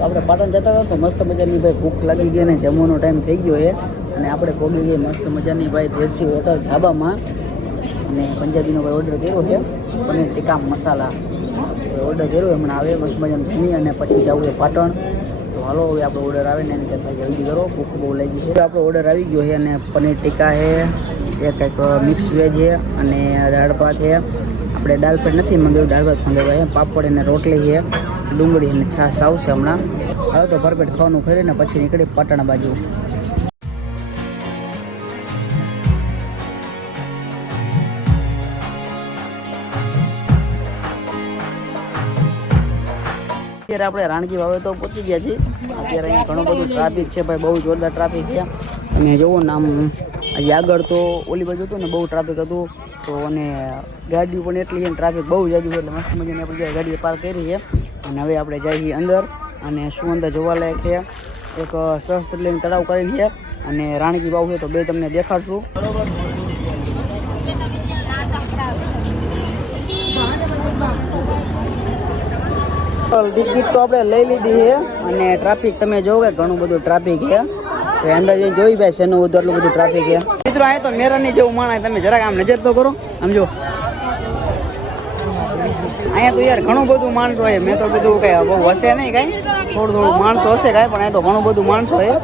તો આપણે પાટણ જતા હતા તો મસ્ત મજાની ભાઈ ભૂખ લાગી ગઈ અને જમવાનો ટાઈમ થઈ ગયો છે અને આપણે પહોંચી ગઈ મસ્ત મજાની ભાઈ દેશી હોટલ ધાબામાં અને પંજાબીનો ભાઈ ઓર્ડર કર્યો છે પનીર ટીકા મસાલા ઓર્ડર કર્યો હમણાં આવે મસ્ત મજાનું જમી અને પછી જવું છે પાટણ. તો હાલો હવે આપણો ઓર્ડર આવે ને એને કહેતા જલ્દી કરો, ભૂખ બહુ લાગી છે. આપણો ઓર્ડર આવી ગયો છે અને પનીર ટીકા છે, એક કંઈક મિક્સ વેજ છે અને દાળ ભાત છે. આપણે દાળ ભાત નથી મંગાવ્યું, દાળ ભાત મંગાવ્યા છે, પાપડ અને રોટલી છે, ડુંગળી અને છાશ આવશે હમણાં. હવે તો ભરપેટ ખાવાનું ખરીને પછી નીકળી પાટણ બાજુ. અત્યારે આપણે રાણકી વાવે તો પહોંચી ગયા છીએ. અત્યારે અહીંયા ઘણું બધું ટ્રાફિક છે ભાઈ, બહુ જોરદાર ટ્રાફિક છે. અને જુઓ ને આમ આગળ તો ઓલી બાજુ હતું ને બહુ ટ્રાફિક હતું તો અને ગાડીઓ પણ એટલી છે, ટ્રાફિક બહુ જાજુ છે એટલે મસ્ત મજાની આપણે ગાડીએ પાર્ક કરી છે. અને હવે આપણે જઈએ અંદર અને શું અંદર જોવાલાયક છે, એક સહસ્ત્રલિંગ તળાવ કરીને છે અને રાણકી વાવ છે તો બે તમને દેખાડશું. ટિકિટ તો આપણે લઈ લીધી છે અને ટ્રાફિક તમે જોવો કે ઘણું બધું ટ્રાફિક છે. તો અંદર જઈને જોઈ ભાઈ શેનું બધું આટલું બધું ટ્રાફિક છે. મિત્રો અહીંયા તો મેરાની જેવું માણસ, તમે જરાક આમ નજર તો કરો, આમ જો અહીંયા તો યાર ઘણું બધું માણસો હોય. મેં તો કીધું કે બહુ હશે નહીં કાંઈ, થોડું માણસો હશે કાંઈ, પણ અહીંયા તો ઘણું બધું માણસો હોય.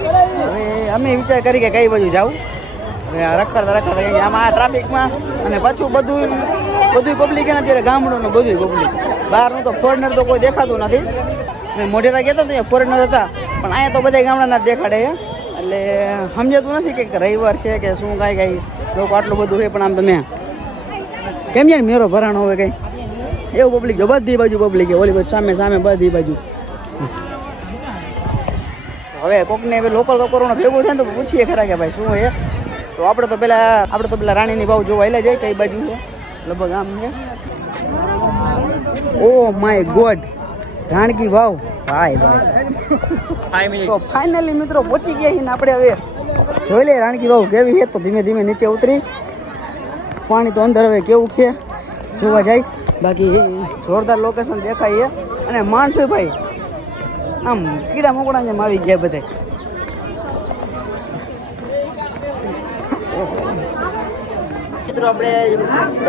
હવે અમે વિચાર કરી કે કઈ બાજુ જાવું. હવે રખડતા આમાં આ ટ્રાફિકમાં અને પાછું બધું પબ્લિક ને અત્યારે ગામડું બધું પબ્લિક, બહારનું તો ફોરેનર તો કોઈ દેખાતું નથી. મેં મોઢેરા કહેતો હતો ફોરેનર હતા પણ અહીંયા તો બધા ગામડાના જ દેખાડે છે. એટલે સમજાતું નથી કે રવિવાર છે કે શું કાંઈ લોકો આટલું બધું છે. પણ આમ તમે કેમ છે ને મેરો ભરાણો હોય કંઈ એવું પબ્લિક છે, બધી બાજુ પબ્લિક છે, ઓલી બાજુ સામે બધી બાજુ. હવે કોકને લોકરોને ભેગું થાય ને તો પૂછીએ ખરા કે ભાઈ શું છે. તો આપણે તો પેલા રાણીની વાવ જોવા એટલે જાય કઈ બાજુ છે, લગભગ આમ છે. ઓ માય ગોડ, રાણકી વાવ ભાઈ. તો ફાઇનલી મિત્રો પહોંચી ગયા છીએ ને આપણે. હવે જોઈ લે રાણકી વાવ કેવી છે. તો ધીમે ધીમે નીચે ઉતરી, પાણી તો અંદર હવે કેવું છે જોવા જાય. બાકી જોરદાર લોકેશન દેખાય છે અને માણસો ભાઈ આમ કીડા મકોડા જેમ આવી ગયા બધે. મિત્રો આપણે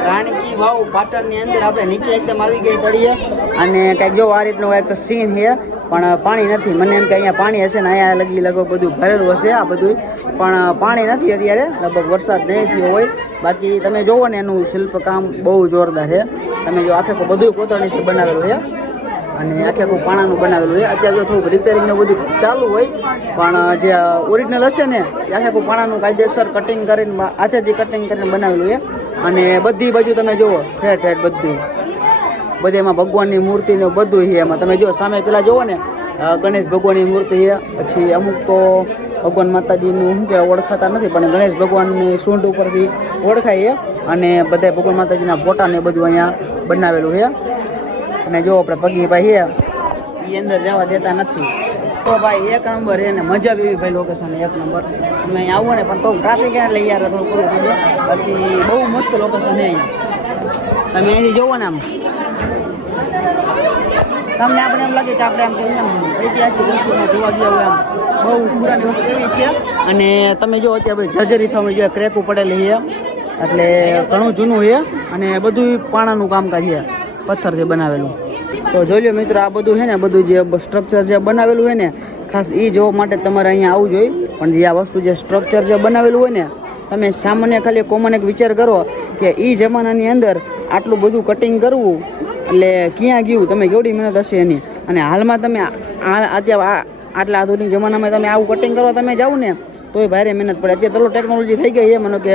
રાણકી વાવ પાટણની અંદર આપણે નીચે એકદમ આવી ગઈ તળીએ અને કંઈક જો આ રીતનો એક સીન છે પણ પાણી નથી. મને એમ કે અહીંયા પાણી હશે ને અહીંયા લગભગ બધું ભરેલું હશે આ બધું, પણ પાણી નથી અત્યારે, લગભગ વરસાદ નહીં થયો હોય. બાકી તમે જુઓ ને એનું શિલ્પકામ બહુ જોરદાર છે. તમે જો આખે બધું કોતરણીથી બનાવેલું છે અને આખે પાણાનું બનાવેલું છે. અત્યારે જો થોડુંક રિપેરિંગને બધું ચાલુ હોય પણ જે ઓરિજિનલ હશે ને એ આખે પાણાનું કાયદેસર કટિંગ કરીને હાથેથી કટિંગ કરીને બનાવેલું છે. અને બધી બાજુ તમે જુઓ ઠેઠ બધું એમાં ભગવાનની મૂર્તિ ને બધું છે. એમાં તમે જો સામે પેલા જુઓ ને ગણેશ ભગવાનની મૂર્તિ છે, પછી અમુક તો ભગવાન માતાજીનું શું કે ઓળખાતા નથી પણ ગણેશ ભગવાનની સૂંઢ ઉપરથી ઓળખાય છે. અને બધા ભગવાન માતાજીના ફોટા ને બધું અહીંયા બનાવેલું છે. અને જો આપણે પગી ભાઈ છે એ અંદર જવા દેતા નથી. તો ભાઈ એક નંબર છે ને મજા આવી ભાઈ, લોકેશન એક નંબર. તમે અહીંયા આવો ને પણ થોડું ટ્રાફિક એટલે યાર થોડું પૂરું થઈ જાય. બાકી બહુ મસ્ત લોકેશન છે અહીંયા. તમે અહીંથી જોવો ને આમ તમને આપણે એમ લાગે કે આપણે આમ ઐતિહાસિક વસ્તુમાં જોવા ગયા હોય, આમ બહુ પુરાની વસ્તુ એવી છે. અને તમે જો અત્યારે જર્જરી થવાની જે ક્રેકો પડેલી છે એટલે ઘણું જૂનું છે અને બધું પાણાનું કામકાજ છે, પથ્થરથી બનાવેલું. તો જોઈ લો મિત્રો આ બધું છે ને બધું જે સ્ટ્રક્ચર જે બનાવેલું હોય ને ખાસ એ જોવા માટે તમારે અહીંયા આવવું જોઈએ. પણ જે આ વસ્તુ જે સ્ટ્રક્ચર જે બનાવેલું હોય ને તમે સામાન્ય ખાલી કોમન એક વિચાર કરો કે એ જમાનાની અંદર આટલું બધું કટિંગ કરવું એટલે ક્યાં ગયું, તમે કેવડી મહેનત હશે એની. અને હાલમાં તમે અત્યારે આટલા આધુનિક જમાનામાં તમે આવું કટિંગ કરવા તમે જાઓ ને તોય ભારે મહેનત પડે. અત્યારે તો ટેકનોલોજી થઈ ગઈ છે, માનો કે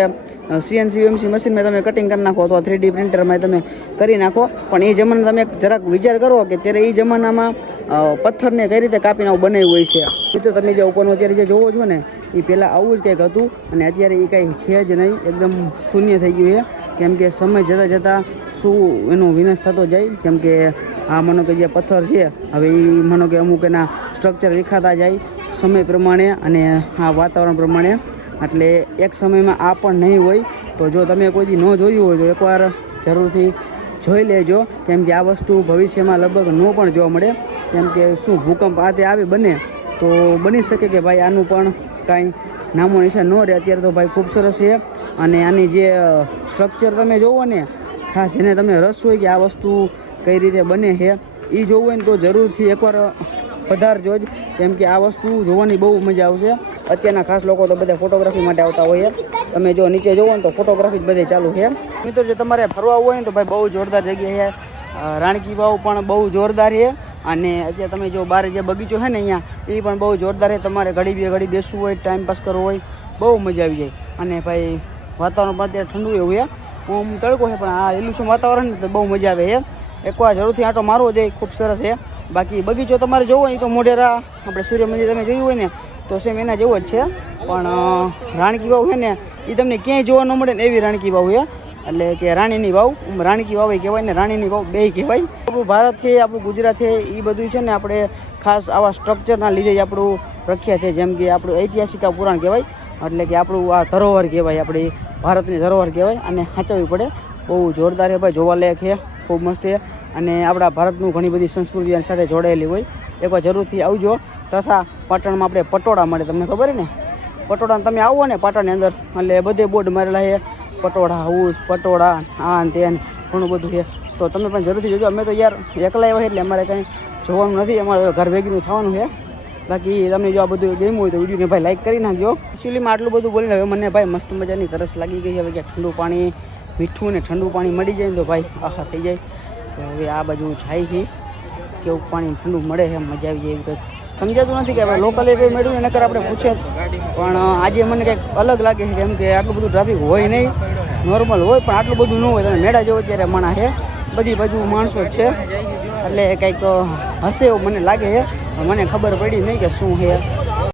CNC મશીનમાં તમે કટિંગ કરી નાખો અથવા 3D પ્રિન્ટરમાં તમે કરી નાખો. પણ એ જમાના તમે જરાક વિચાર કરો કે ત્યારે એ જમાનામાં પથ્થરને કઈ રીતે કાપીને આવું બનાવ્યું હોય છે. એ તો તમે જે ઉપરનું અત્યારે જે જોવો છો ને એ પહેલાં આવું જ કંઈક હતું અને અત્યારે એ કાંઈ છે જ નહીં, એકદમ શૂન્ય થઈ ગયું છે. કેમ કે સમય જતાં શું એનો વિનાશ થતો જાય. કેમ કે આ માનો કે જે પથ્થર છે હવે એ માનો કે અમુક એના સ્ટ્રક્ચર વિખાતા જાય સમય પ્રમાણે અને આ વાતાવરણ પ્રમાણે. એટલે એક સમયમાં આ પણ નહીં હોય. તો જો તમે કોઈ દી ન જોયું હોય તો એકવાર જરૂરથી જોઈ લેજો, કેમ કે આ વસ્તુ ભવિષ્યમાં લગભગ ન પણ જોવા મળે. કેમ કે શું ભૂકંપ આ તે આવે બને તો બની શકે કે ભાઈ આનું પણ કાંઈ નામો નિશાન ન રહે. અત્યારે તો ભાઈ ખૂબ સરસ છે. અને આની જે સ્ટ્રક્ચર તમે જોવો ને, ખાસ એને તમને રસ હોય કે આ વસ્તુ કઈ રીતે બને છે એ જોવું હોય ને તો જરૂરથી એકવાર પધારજો જ, કેમ કે આ વસ્તુ જોવાની બહુ મજા આવશે. અત્યારના ખાસ લોકો તો બધા ફોટોગ્રાફી માટે આવતા હોય. તમે જો નીચે જોવો ને તો ફોટોગ્રાફી જ બધે ચાલુ છે. મિત્રો જો તમારે ફરવા હોય ને તો ભાઈ બહુ જોરદાર જગ્યા છે. રાણકી વાવ પણ બહુ જોરદાર છે. અને અત્યારે તમે જો બહાર જે બગીચો છે ને અહીંયા એ પણ બહુ જોરદાર છે. તમારે ઘડી બેસવું હોય, ટાઈમ પાસ કરવો હોય, બહુ મજા આવી જાય. અને ભાઈ વાતાવરણ પણ અત્યારે ઠંડુ એવું છે. હું તડકો છે પણ આ લીલુંછમ વાતાવરણ ને તો બહુ મજા આવે છે. એકવાર જરૂરથી આંટો મારવો જોઈએ, ખૂબ સરસ છે. બાકી બગીચો તમારે જોવો હોય તો મોઢેરા આપણે સૂર્ય મંદિર તમે જોયું હોય ને તો સેમ એના જેવો જ છે. પણ રાણકી વાવ છે ને એ તમને ક્યાંય જોવા ન મળે ને એવી રાણકી વાવ છે. એટલે કે રાણીની વાવ, રાણકી વાવ કહેવાય ને રાણીની વાવ બે કહેવાય. આપણું ભારત છે, આપણું ગુજરાત છે, એ બધું છે ને આપણે ખાસ આવા સ્ટ્રક્ચરના લીધે જ આપણું પ્રખ્યાત છે. જેમ કે આપણું ઐતિહાસિક પુરાણ કહેવાય, એટલે કે આપણું આ ધરોહર કહેવાય, આપણી ભારતની ધરોહર કહેવાય. અને સાચવવી પડે. બહુ જોરદાર છે ભાઈ, જોવાલાયક છે, ખૂબ મસ્ત છે. અને આપણા ભારતનું ઘણી બધી સંસ્કૃતિ સાથે જોડાયેલી હોય. એકવાર જરૂરથી આવજો. તથા પાટણમાં આપણે પટોળા મળે, તમને ખબર છે ને પટોળા, તમે આવો ને પાટણની અંદર એટલે બધે બોર્ડ મારેલા છે, પટોળા હાઉસ, પટોળા આ તે ઘણું બધું છે. તો તમે પણ જરૂરથી જોજો. અમે તો યાર એકલા આવ્યા એટલે અમારે કંઈ જોવાનું નથી, અમારે ઘર ભેગીનું થવાનું છે. બાકી તમને જો આ બધું ગમ્યું હોય તો વિડીયોને ભાઈ લાઈક કરી નાખજો. એકચ્યુઅલીમાં આટલું બધું બોલીને હવે મને ભાઈ મસ્ત મજાની તરસ લાગી ગઈ. હવે કે ઠંડુ પાણી, મીઠું ને ઠંડુ પાણી મળી જાય ને તો ભાઈ આખા થઈ જાય. તો હવે આ બાજુ જાય છે, કેવું પાણી ઠંડુ મળે છે, મજા આવી જાય. એવી કંઈક સમજાતું નથી કે હવે લોકલે કંઈ મેળવ્યું એના કર આપણે પૂછે. પણ આજે મને કંઈક અલગ લાગે છે, કેમ કે આટલું બધું ટ્રાફિક હોય નહીં, નોર્મલ હોય પણ આટલું બધું ન હોય. તમે મેળા જેવો અત્યારે માણા છે, બધી બાજુ માણસો છે, એટલે કંઈક હશે એવું મને લાગે છે. મને ખબર પડી નહીં કે શું છે.